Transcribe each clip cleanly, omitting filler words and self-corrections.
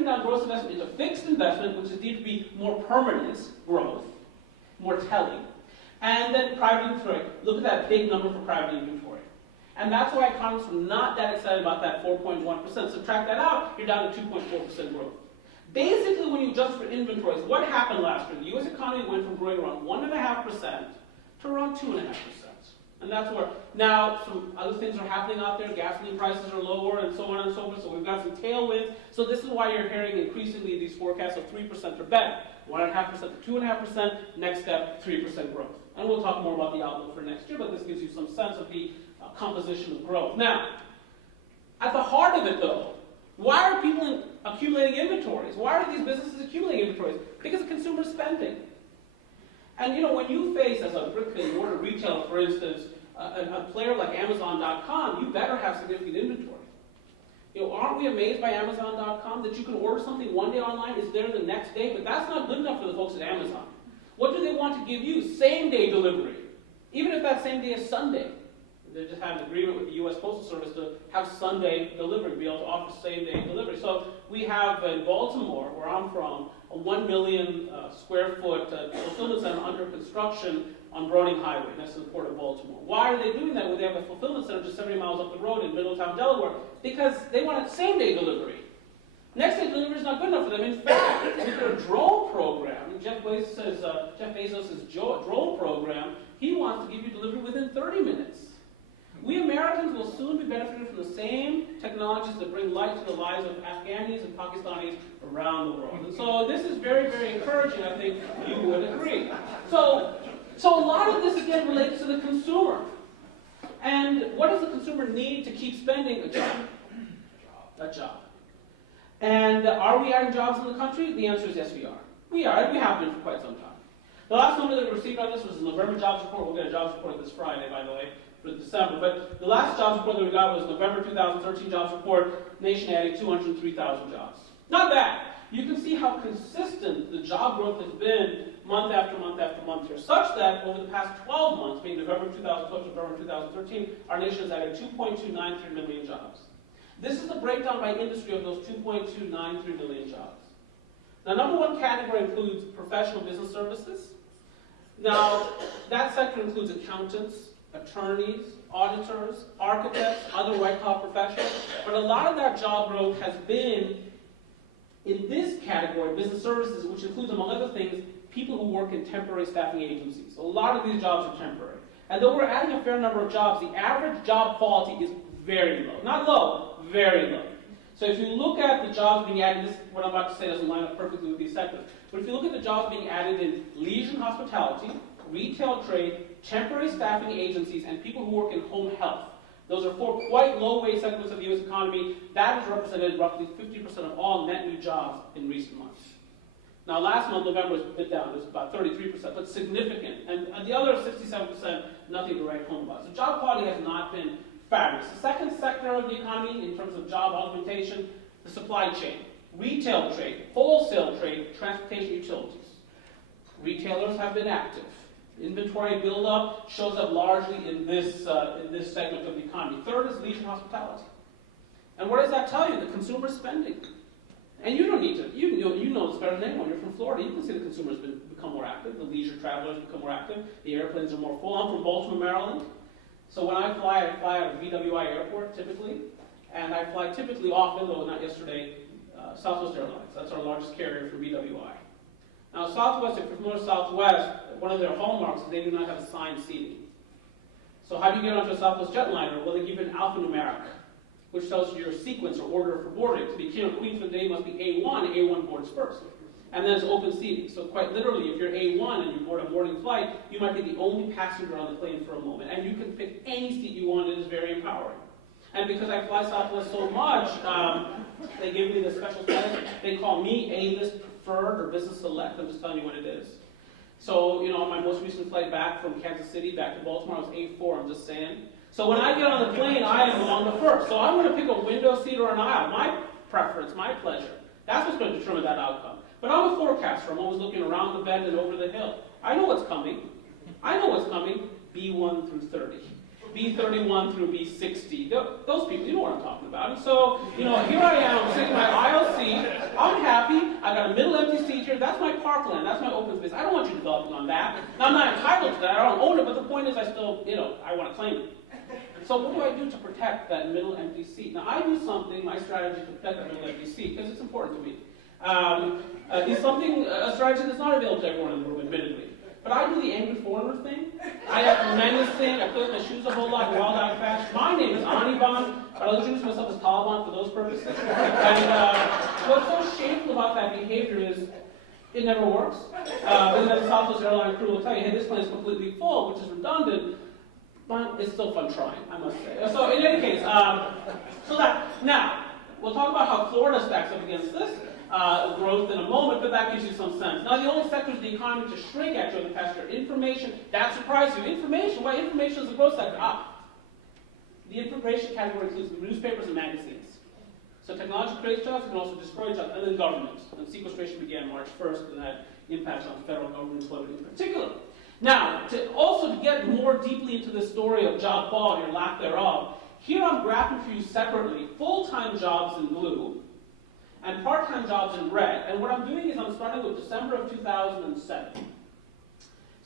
breaking down gross investment into fixed investment, which is deemed to be more permanent growth, more telling, and then private inventory. Look at that big number for private inventory. And that's why economists were not that excited about that 4.1%. Subtract that out, you're down to 2.4% growth. Basically, when you adjust for inventories, what happened last year? The U.S. economy went from growing around 1.5% to around 2.5%. And that's where, now, some other things are happening out there. Gasoline prices are lower and so on and so forth. So we've got some tailwinds. So this is why you're hearing increasingly these forecasts of 3% or better. 1.5% to 2.5%, next step, 3% growth. And we'll talk more about the outlook for next year, but this gives you some sense of the composition of growth. Now, at the heart of it, though, why are people accumulating inventories? Why are these businesses accumulating inventories? Because of consumer spending. And you know, when you face, as a brick-and-mortar retailer, for instance, a player like Amazon.com, you better have significant inventory. You know, aren't we amazed by Amazon.com that you can order something one day online, it's there the next day, but that's not good enough for the folks at Amazon. What do they want to give you? Same-day delivery, even if that same day is Sunday. They just have an agreement with the U.S. Postal Service to have Sunday delivery, be able to offer same-day delivery. So we have in Baltimore, where I'm from, a 1 million square foot fulfillment center under construction on Browning Highway, next to the Port of Baltimore. Why are they doing that when they have a fulfillment center just 70 miles up the road in Middletown, Delaware? Because they want a same-day delivery. Next-day delivery is not good enough for them. In fact, with their drone program, Jeff Bezos' drone program, he wants to give you delivery within 30 minutes. We Americans will soon be benefiting from the same technologies that bring light to the lives of Afghanis and Pakistanis around the world. And so this is very, very encouraging. I think you would agree. So a lot of this, again, relates to the consumer. And what does the consumer need to keep spending? A job. A job. And are we adding jobs in the country? The answer is yes, we are. We are, and we have been for quite some time. The last number that we received on this was the November jobs report. We'll get a jobs report this Friday, by the way, for December. But the last jobs report that we got was November 2013 jobs report, nation adding 203,000 jobs. Not bad. You can see how consistent the job growth has been month after month after month here, such that over the past 12 months, being November 2012 to November 2013, our nation has added 2.293 million jobs. This is the breakdown by industry of those 2.293 million jobs. Now, number one category includes professional business services. Now, that sector includes accountants, attorneys, auditors, architects, other white-collar professionals. But a lot of that job growth has been in this category, business services, which includes, among other things, people who work in temporary staffing agencies. A lot of these jobs are temporary. And though we're adding a fair number of jobs, the average job quality is very low. Not low, very low. So if you look at the jobs being added, this, what I'm about to say doesn't line up perfectly with these sectors, but if you look at the jobs being added in leisure and hospitality, retail trade, temporary staffing agencies, and people who work in home health, those are four quite low-wage segments of the U.S. economy. That has represented roughly 50% of all net new jobs in recent months. Now, last month, November was a bit down. It was about 33%, but significant. And the other 67%, nothing to write home about. So job quality has not been fabulous. The second sector of the economy, in terms of job augmentation, the supply chain, retail trade, wholesale trade, transportation, utilities. Retailers have been active. Inventory buildup shows up largely in this segment of the economy. Third is leisure and hospitality. And what does that tell you? The consumer spending. And you don't need to, you know this better than anyone. You're from Florida. You can see the consumers become more active. The leisure travelers become more active. The airplanes are more full. I'm from Baltimore, Maryland. So when I fly out of BWI Airport typically. And I fly typically often, though not yesterday, Southwest Airlines. That's our largest carrier for BWI. Now, Southwest, if you're familiar with Southwest, one of their hallmarks is they do not have assigned seating. So how do you get onto a Southwest jetliner? Well, they give you an alphanumeric, which tells you your sequence or order for boarding. To be king or queen for the day must be A1, A1 boards first. And then it's open seating. So quite literally, if you're A1 and you board a morning flight, you might be the only passenger on the plane for a moment. And you can pick any seat you want. It is very empowering. And because I fly Southwest so much, they give me the special status. They call me A-list preferred or business select. I'm just telling you what it is. So, you know, on my most recent flight back from Kansas City back to Baltimore, I was A4, I'm just saying. So when I get on the plane, I am among the first. So I'm going to pick a window seat or an aisle. My preference, my pleasure. That's what's going to determine that outcome. But I'm a forecaster. I'm always looking around the bend and over the hill. I know what's coming. I know what's coming. B1 through 30. B31 through B60. Those people, you know what I'm talking about. And so, you know, here I am sitting in my aisle seat. I'm I'm not entitled to that, I don't own it, but the point is I still, I want to claim it. So what do I do to protect that middle empty seat? Now I do something, my strategy to protect that middle empty seat, because it's important to me. It's a strategy that's not available to everyone in the room, admittedly. But I do the angry foreigner thing. I have tremendous thing. I play with my shoes a whole lot, wild out fast. My name is Anirban, but I'll introduce myself as Taliban for those purposes. And what's so shameful about that behavior is it never works. And then the Southwest Airlines crew will tell you, hey, this plane is completely full, which is redundant, but it's still fun trying, I must say. So in any case, now, we'll talk about how Florida stacks up against this growth in a moment, but that gives you some sense. Now, the only sectors of the economy to shrink actually in the past year, information, that surprised you. Information, why information is a growth sector? The information category includes newspapers and magazines. So technology creates jobs, it can also destroy jobs, and then government. And sequestration began March 1st, and that impacts on federal government employment in particular. Now, to get more deeply into the story of job quality or lack thereof, here I'm graphing for you separately full-time jobs in blue and part-time jobs in red. And what I'm doing is I'm starting with December of 2007.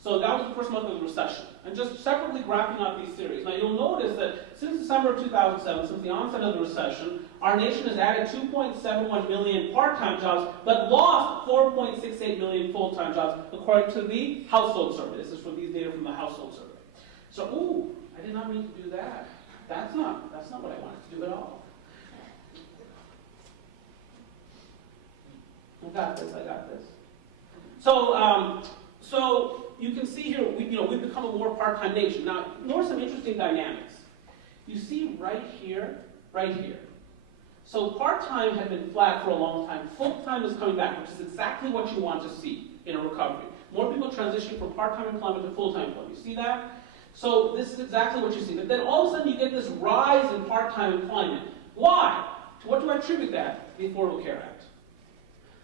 So that was the first month of the recession. And just separately graphing out these series. Now you'll notice that since December of 2007, since the onset of the recession, our nation has added 2.71 million part-time jobs, but lost 4.68 million full-time jobs, according to the household survey. This is from these data from the household survey. So, I did not mean to do that. That's not what I wanted to do at all. I got this. So you can see here, we've become a more part-time nation. Now, notice some interesting dynamics. You see right here. So part-time had been flat for a long time. Full-time is coming back, which is exactly what you want to see in a recovery. More people transition from part-time employment to full-time employment. You see that? So this is exactly what you see. But then all of a sudden you get this rise in part-time employment. Why? To what do I attribute that? The Affordable Care Act.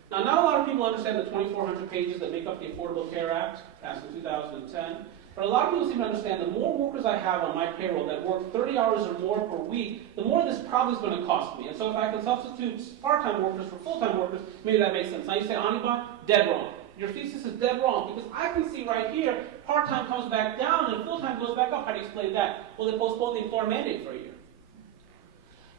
Now, not a lot of people understand the 2,400 pages that make up the Affordable Care Act, passed in 2010, but a lot of people seem to understand the more workers I have on my payroll that work 30 hours or more per week, the more this probably is going to cost me. And so if I can substitute part-time workers for full-time workers, maybe that makes sense. Now you say, Anirban, dead wrong. Your thesis is dead wrong, because I can see right here, part-time comes back down and full-time goes back up. How do you explain that? Well, they postponed the employer mandate for a year.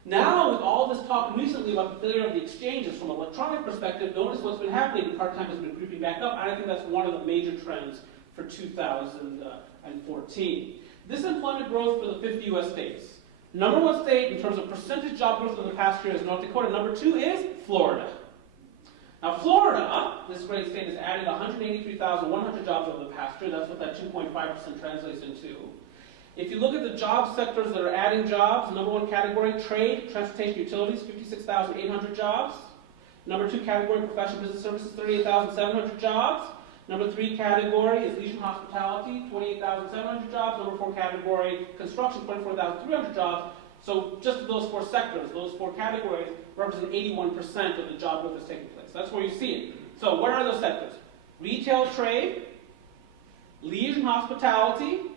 Now, with all this talk recently about the failure of the exchanges from an electronic perspective, notice what's been happening. Part-time has been creeping back up, and I think that's one of the major trends for 2014. This employment growth for the 50 U.S. states. Number one state in terms of percentage job growth in the past year is North Dakota. Number two is Florida. Now, Florida, this great state, has added 183,100 jobs over the past year. That's what that 2.5% translates into. If you look at the job sectors that are adding jobs, number one category, trade, transportation, utilities, 56,800 jobs. Number two category, professional business services, 38,700 jobs. Number three category is leisure and hospitality, 28,700 jobs. Number four category, construction, 24,300 jobs. So just those four sectors, those four categories, represent 81% of the job growth that's taking place. That's where you see it. So what are those sectors? Retail, trade, leisure and hospitality.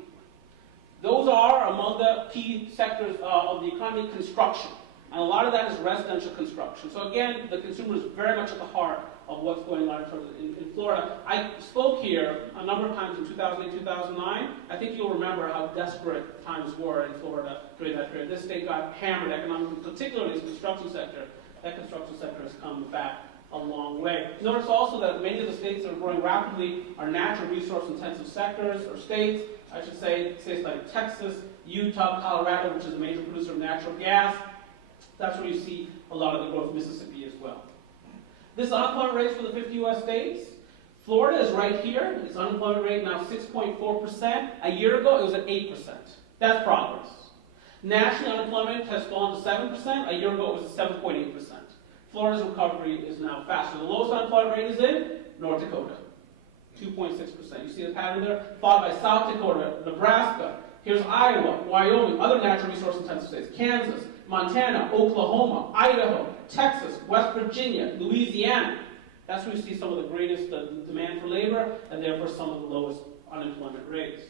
Those are among the key sectors of the economy. Construction. And a lot of that is residential construction. So again, the consumer is very much at the heart of what's going on in Florida. I spoke here a number of times in 2008, 2009. I think you'll remember how desperate times were in Florida during that period. This state got hammered economically, particularly its construction sector. That construction sector has come back a long way. Notice also that many of the states that are growing rapidly are natural resource-intensive sectors, or states. I should say states like Texas, Utah, Colorado, which is a major producer of natural gas. That's where you see a lot of the growth, Mississippi as well. This unemployment rate for the 50 U.S. states. Florida is right here. Its unemployment rate now 6.4%. A year ago, it was at 8%. That's progress. National unemployment has fallen to 7%. A year ago, it was at 7.8%. Florida's recovery is now faster. The lowest unemployment rate is in North Dakota, 2.6%. You see the pattern there? Followed by South Dakota, Nebraska. Here's Iowa, Wyoming, other natural resource-intensive states, Kansas, Montana, Oklahoma, Idaho, Texas, West Virginia, Louisiana. That's where you see some of the greatest demand for labor, and therefore some of the lowest unemployment rates.